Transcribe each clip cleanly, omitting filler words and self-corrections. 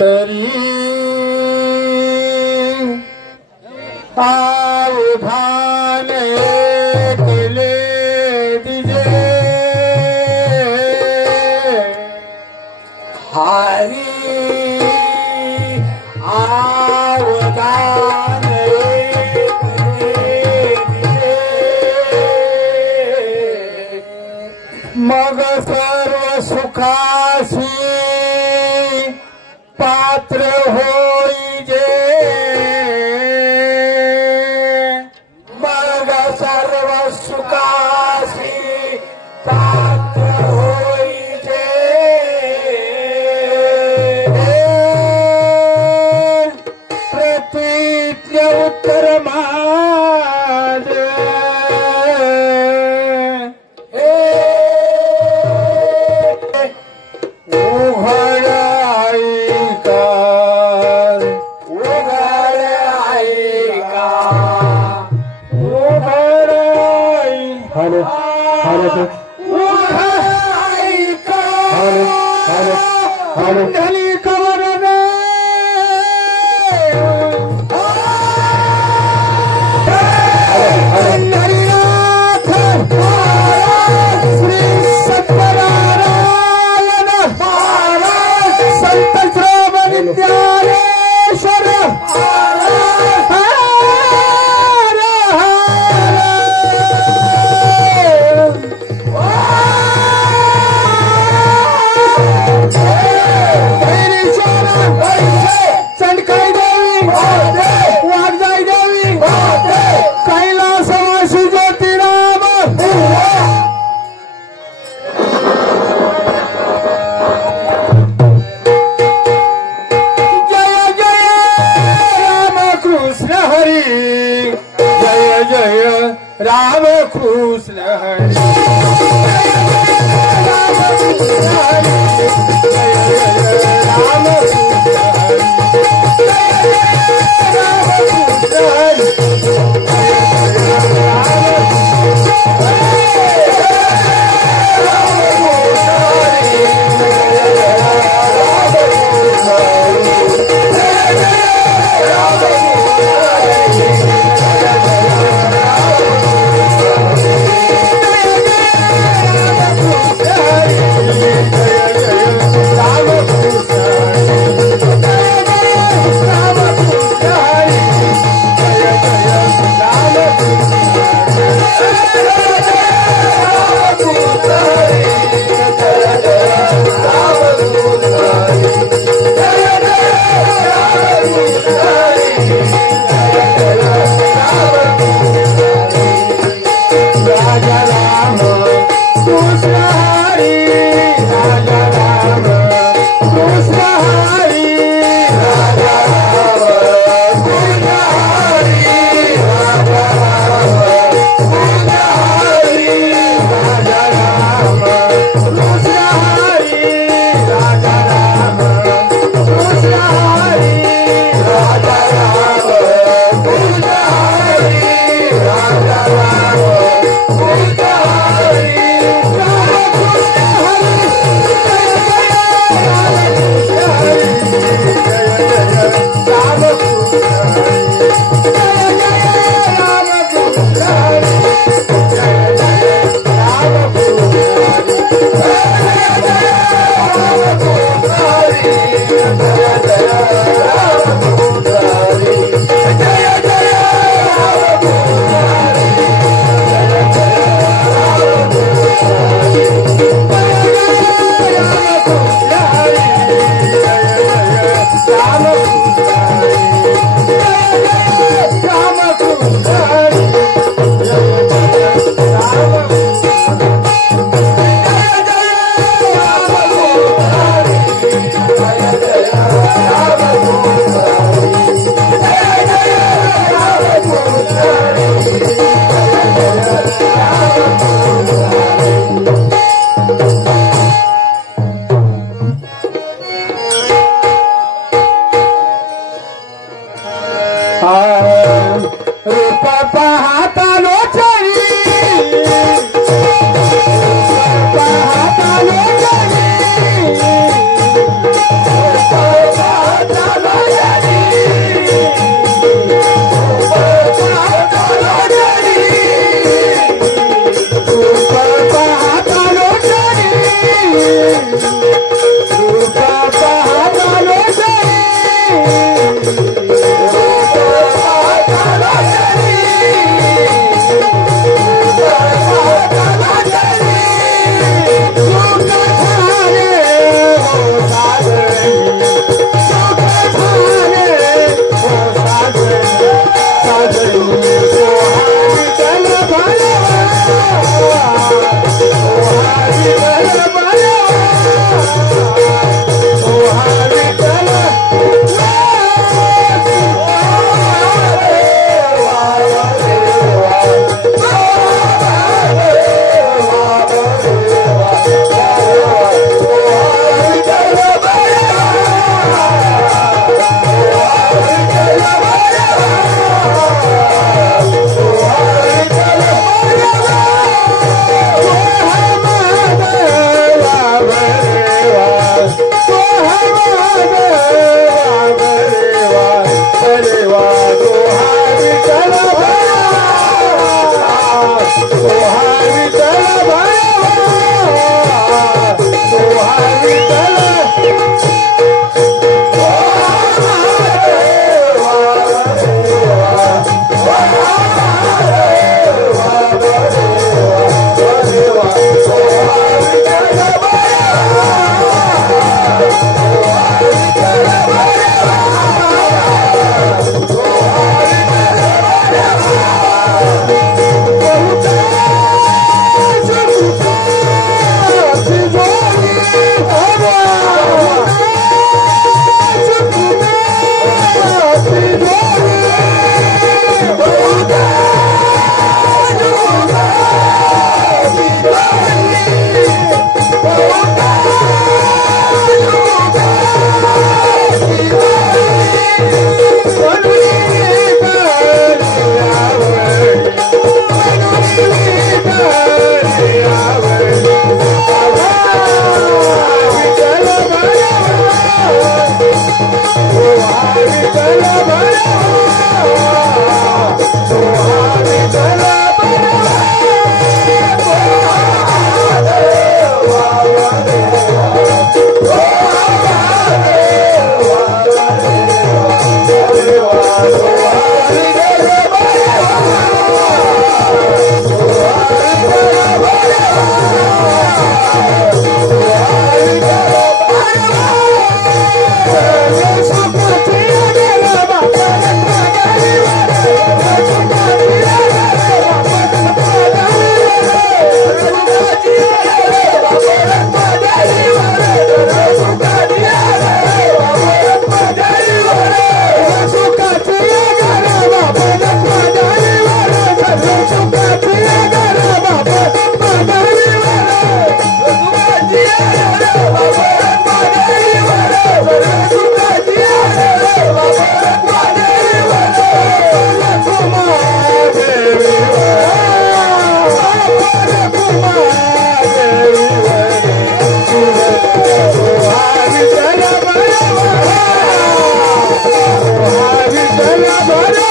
तरी अवधान केले दिजे हरी अवधान मग सर्व सुखासी पात्र होईजे मग सर्व सुखासी पात्र होईजे प्रतीज्ञ उत्तर माझे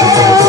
Yeah.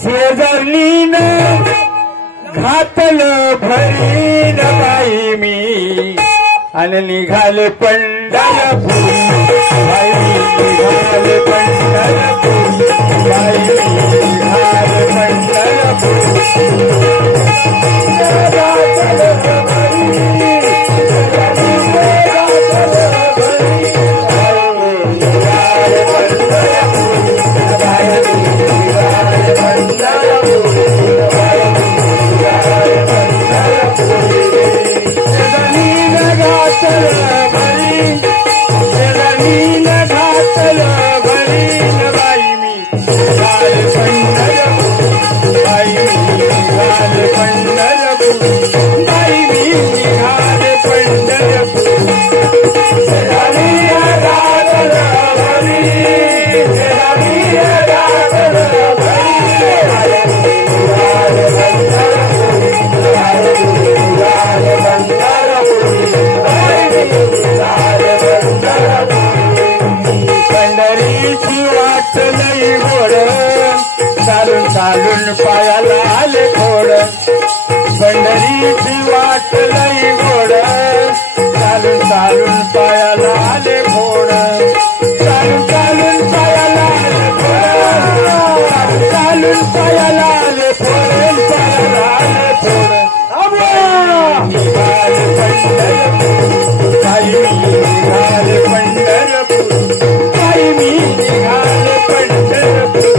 शेजारलीन घातलं भरीन बाई मी आणि निघाले पंढरपूर बाई निघाले पंढरपूर बाई निघाले पंढरपूर चालून पायाला आले घोड पंढरीची वाट लई घोड चालून पायाला आले घोड चालून पायाला आले घोड चालून पायाला आले घोड पायाला आले घोड निघाले पंढरपूर बाई निघाले पंढरपूर बाई मी निघाले पंढरपूर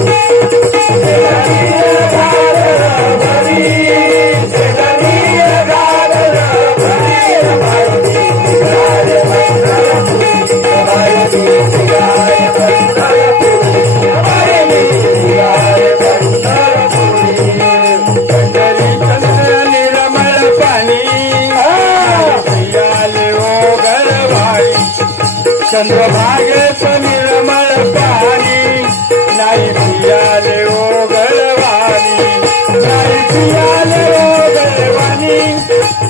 चंद्रभागेच निर्मळ पाणी नाही पियाले ओगळवाणी नाही पियाले ओगळवाणी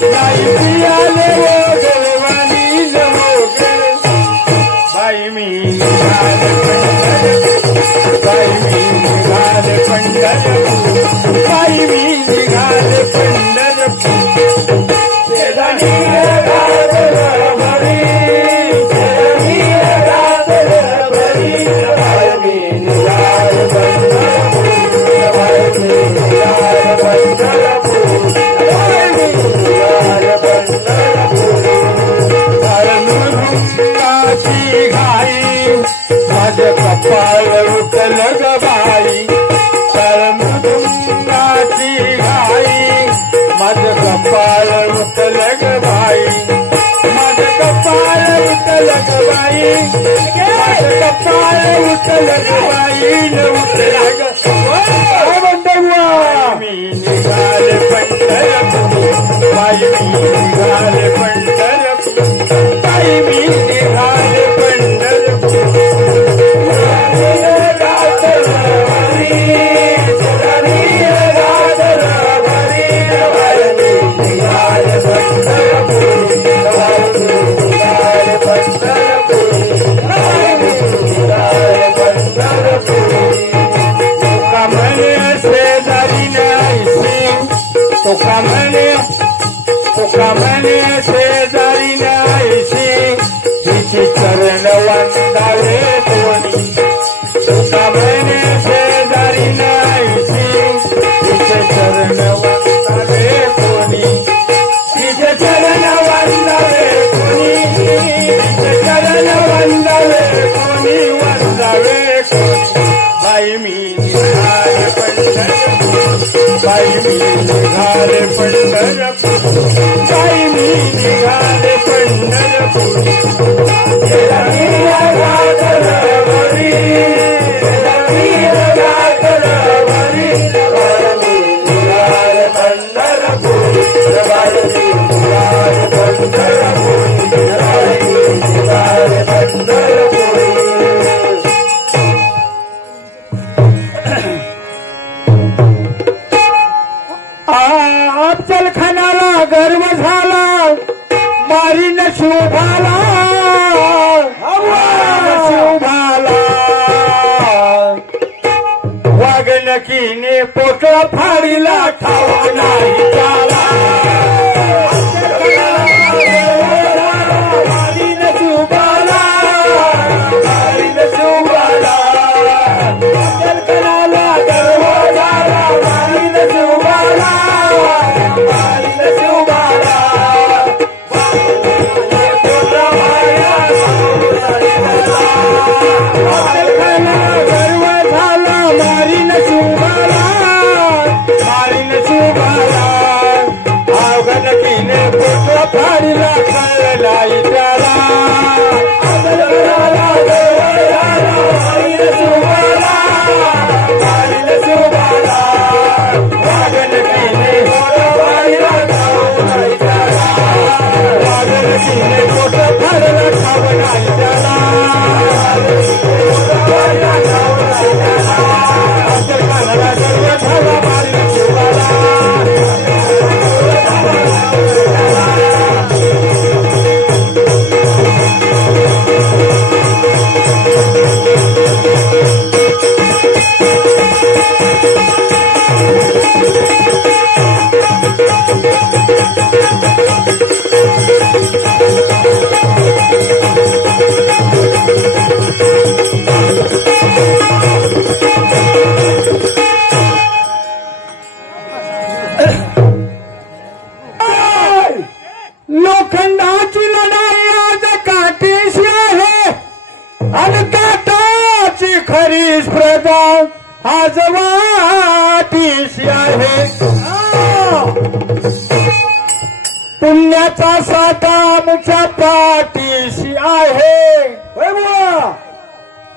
नाही पियाले ओगळवाणी जमोगळ बाई मी निघाले पंढरपूर बाई मी निघाले पंढरपूर बाई मी निघाले पंढरपूर कपाळ उठल ग बाई तरंगाची घाई माझं कपाळ उठल ग बाई माझं कपाळ उठल ग बाई माझं कपाळ उठल ग बाई उठल ग मी निघाले पंढरपूर बाई मी निघाले पंढरपूर बाई मी निघाले पंढरपूर तुकामने शेजारी नाहीशी तिची चरण वंदावे कोणी तुकामने शेजारी नाहीशी तिचे चरण वंदावे कोणी तिचे चरण वंदावे कोणी तिचे चरण वंदावे कोणी वंदावे कोणी बाई मी निघाले पंढरपूर बाई मी निघाले पंढरपूर बाई मी निघाले पंढरपूर पंढरपूर अफजलखानाला गर्व झाला मारीन शिवभाला शिवभाला वाघनकीने पोटला फाडीला ठाव नाही त्याला मारीन शिवभाला मारीन शिवभाला अफजलखानाला गर्व झाला मारीन शिवभाला मारीन शिवभाला गर्व झाला मारीन शिवभाला मारीन शिवभाला अवघनकीने पोटला फाडीला कळला त्याला मारीन शिवभाला मारीन शिवभाला वाघनकीने पोटला फाडीला नाही त्याला वाघनकीने पोटला फाडला ठाव नाही त्याला अफजलखानाला गर्व झाला मारीन शिवभाला लोखंडाची लढाई आज काठीशी आहे आणि काटाची खरी स्पर्धा आज वाटीशी आहे पुण्याचा साठा आमच्या पाठीशी आहे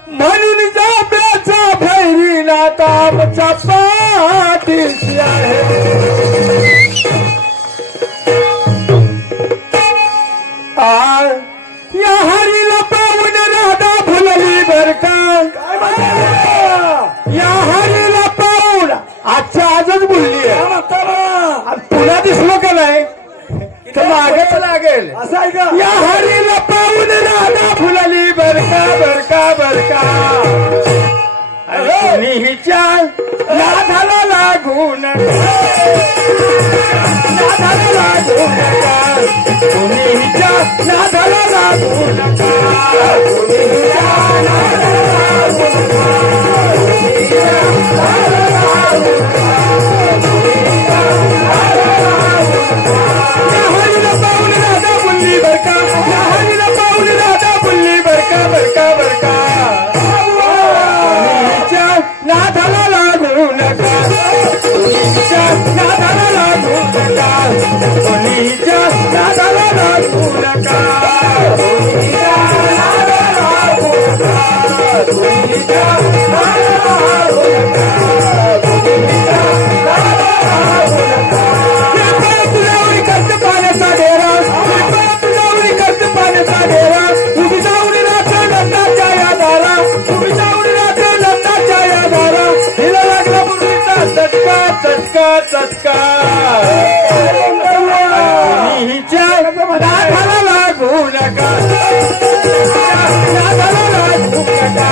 म्हणून जाब्याचा भैरी नाता आमच्या पाठीशी आहे या हरीला पाहून राधा फुलली बरका या हरीला पाहून आजच्या आजच बोलली पुन्हा दिसलो का नाही तर मागच लागेल असं आहे का या हरीला पाहून राधा फुलली बरका बरका बरका हिच्या नाथाला लागून नाथाला लागू नका तुम्ही हिच्या नाथाला लागू नका तुम्ही हिच्या नाथाला लागू नका तुम्ही हिच्या नाथाला लागू नका तुम्ही हिच्या नाथाला लागू नका या हरीला पाहून राधा फुलली बरका या हरीला पाहून राधा फुलली बरका बरका बरका नाथाला लागू नका तुझीच्या नाथाला लागू नका तुझीच्या नाथाला लागू नका तुझीच्या नाथाला लागू नका तुझीच्या नाथाला लागू नका तुझीच्या नाथाला लागू नका तुझ्यावरी कष्ट पाण्याचा डेरा तुझ्यावरी कष्ट पाण्याचा डेरा उभी जाऊन रात्र लग्नाच्या या दारा उभी जाऊन रात्र लग्नाच्या या दारा हिला लागला मुलीचा चटका चटका चटका हिच्या नाथाला लागू नका नाथाला लागू नका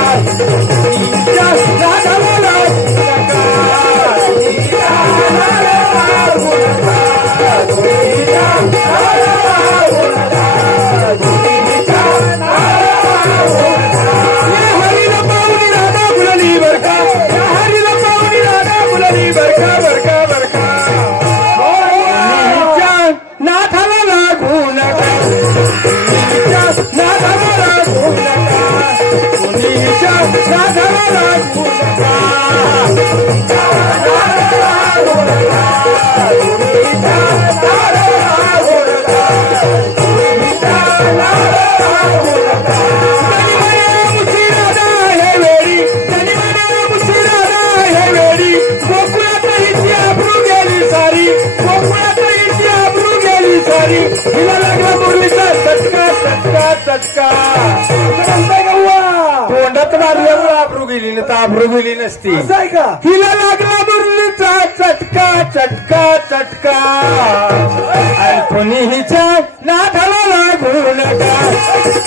हिच्या नाथाला लागू नका हिच्या नाथाला लागू नका हिच्या नाथाला लागू नका हिच्या नाथाला लागू नका या हरीला पाहून राधा फुलली बरका या हरीला पाहून राधा फुलली बरका बरका बरका हिच्या नाथाला लागू नका हिच्या नाथाला लागू नका हिच्या नाथाला लागू नका हिच्या नाथाला लागू नका हिच्या नाथाला लागू नका हिच्या नाथाला लागू नका मुशी राधा हे वेळी तनी म्हणे मुशी राधा हे वेळी गोकुळात हिची आबरू गेली सारी गोकुळात हिची आबरू वारी हिला लागला मुरलीचा चटका चटका चटका तोंडात मारल्यामुळे आबरू गेली ना तर आबरू गेली नसती का हिला लागला मुरलीचा चटका चटका चटका आणि कोणी हिच्या नादाला लागू नका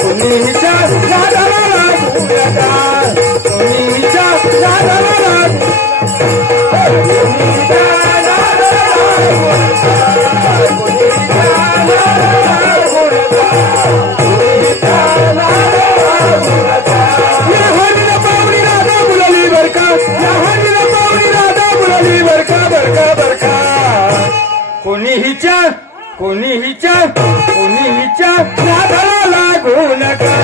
कोणी हिच्या नादाला लागू नका कोणी हिच्या नादाला लागू कोणी हिच्या नादाला लागू नका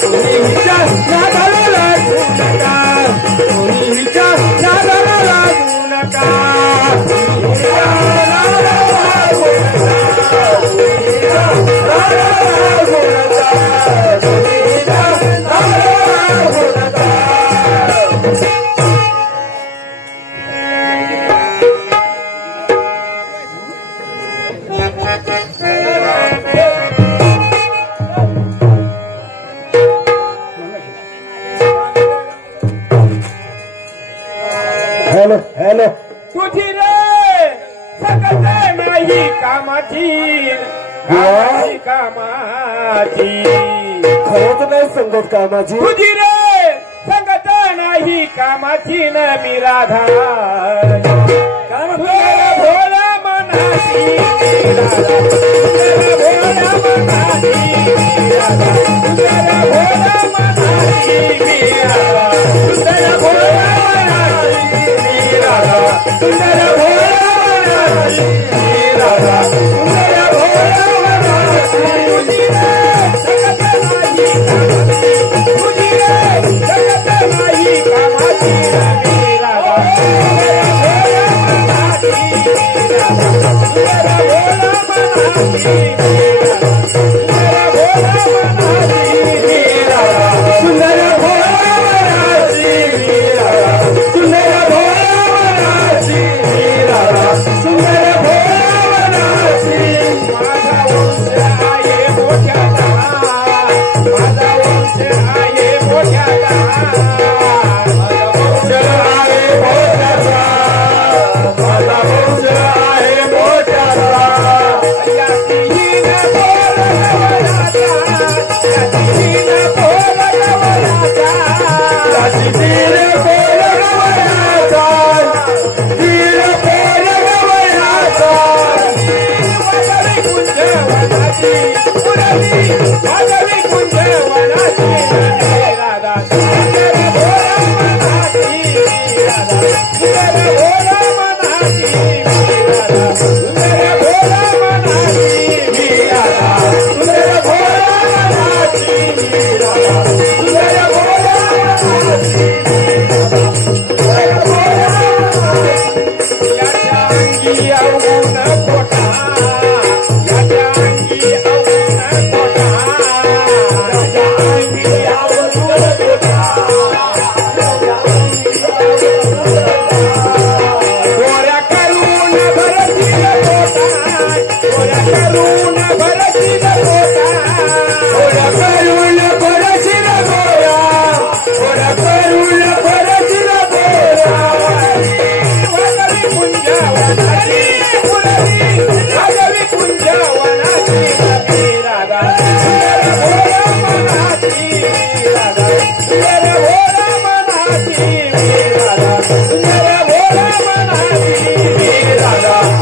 कोणी हिच्या नादाला लागू नका कोणी हिच्या नादाला लागू नका हॅलो हॅलो तुझी रे सकत नाही कामाची कामाची खरंच नाही संगत कामाची तुझी रे सकत नाही कामाची न मी राधा भोला मनाची भोला मनाची भोला मनाची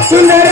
सुंदर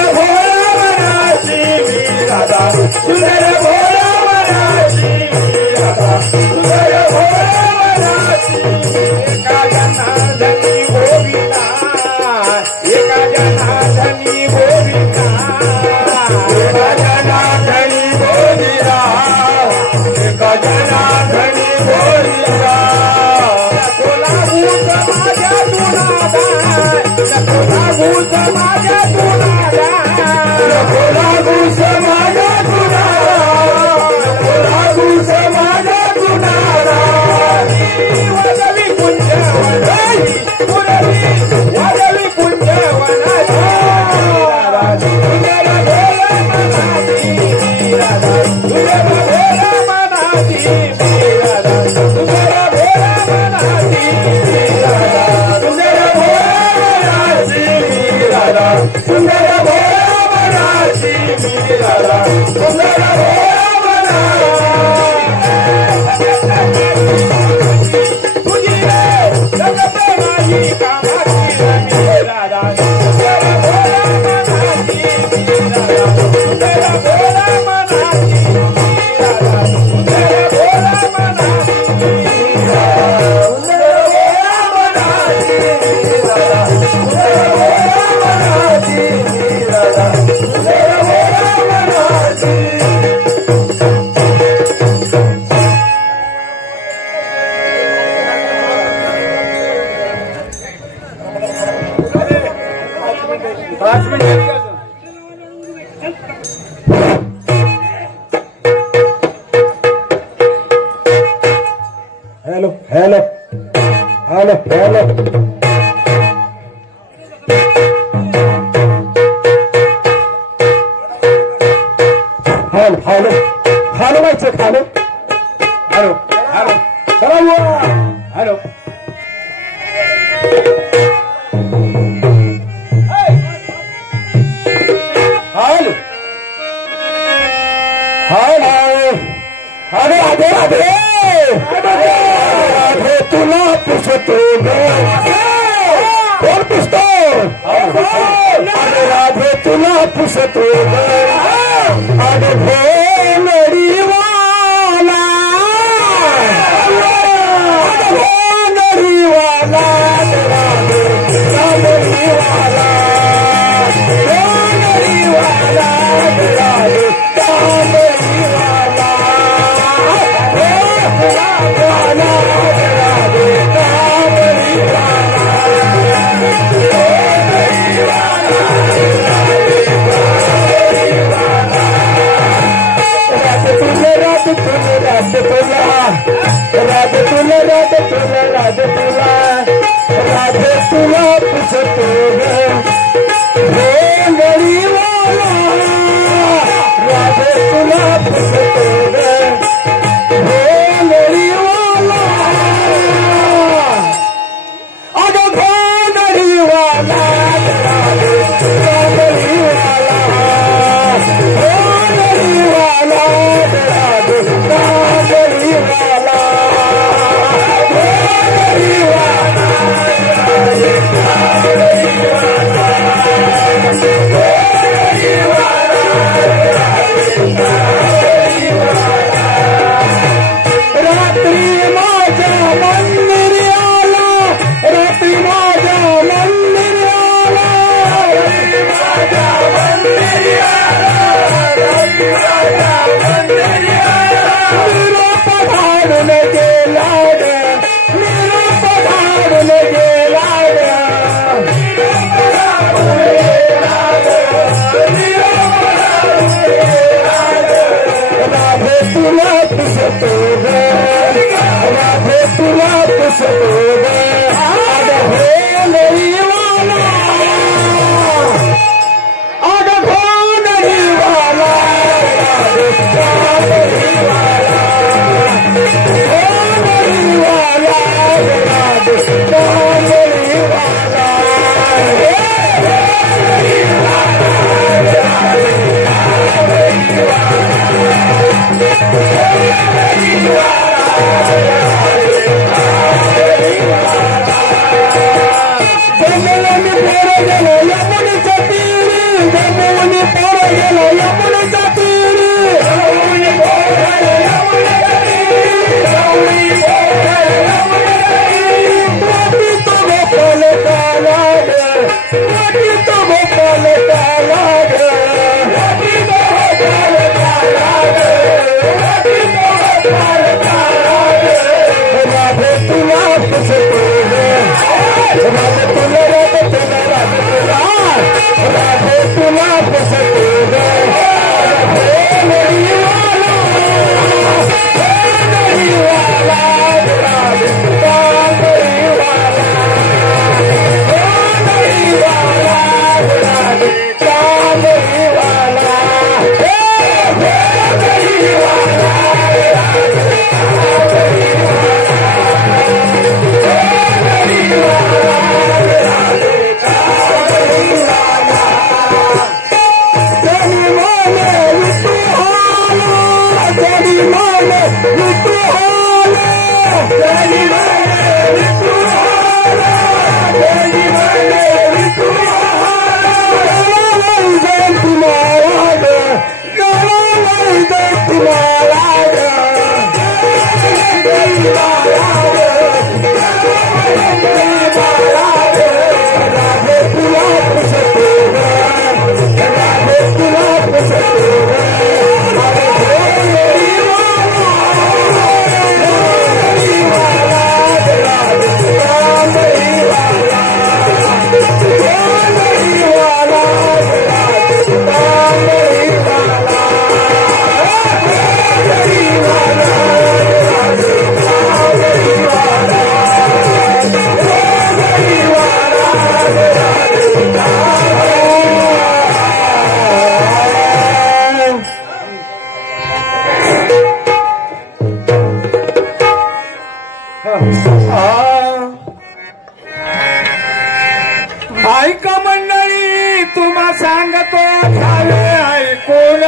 ऐका मंडळी तुम्हा सांगतो झाले ऐकून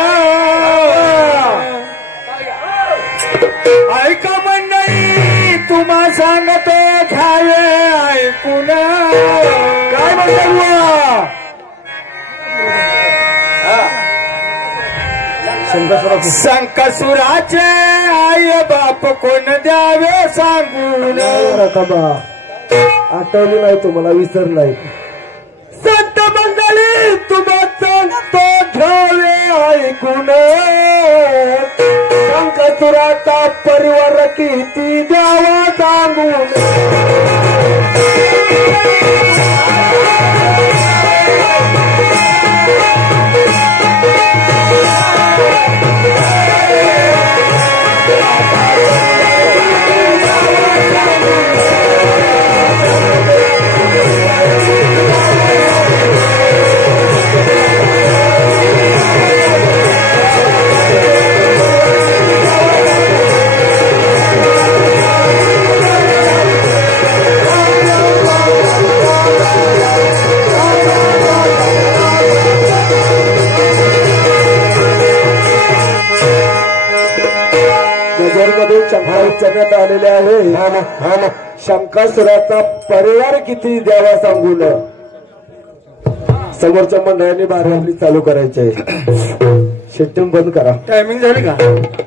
ऐका मंडळी तुम्हा सांगतो झाले ऐकून काय म्हणतो संकसुराचे आई बाप कोण द्यावे सांगून आठवली नाही तुम्हाला विसरलाय संत मंडळी तुम्हा सांगतो घ्यावे ऐकून संकसुराचा परिवार किती द्यावा सांगून नगरमधून शंका उच्चारण्यात आलेले आहे शंकासुराचा परिवार किती द्यावा सांगून समोरच्या मंडळांनी बारी आपली चालू करायची आहे. शिट्टम बंद करा. टायमिंग झाली का?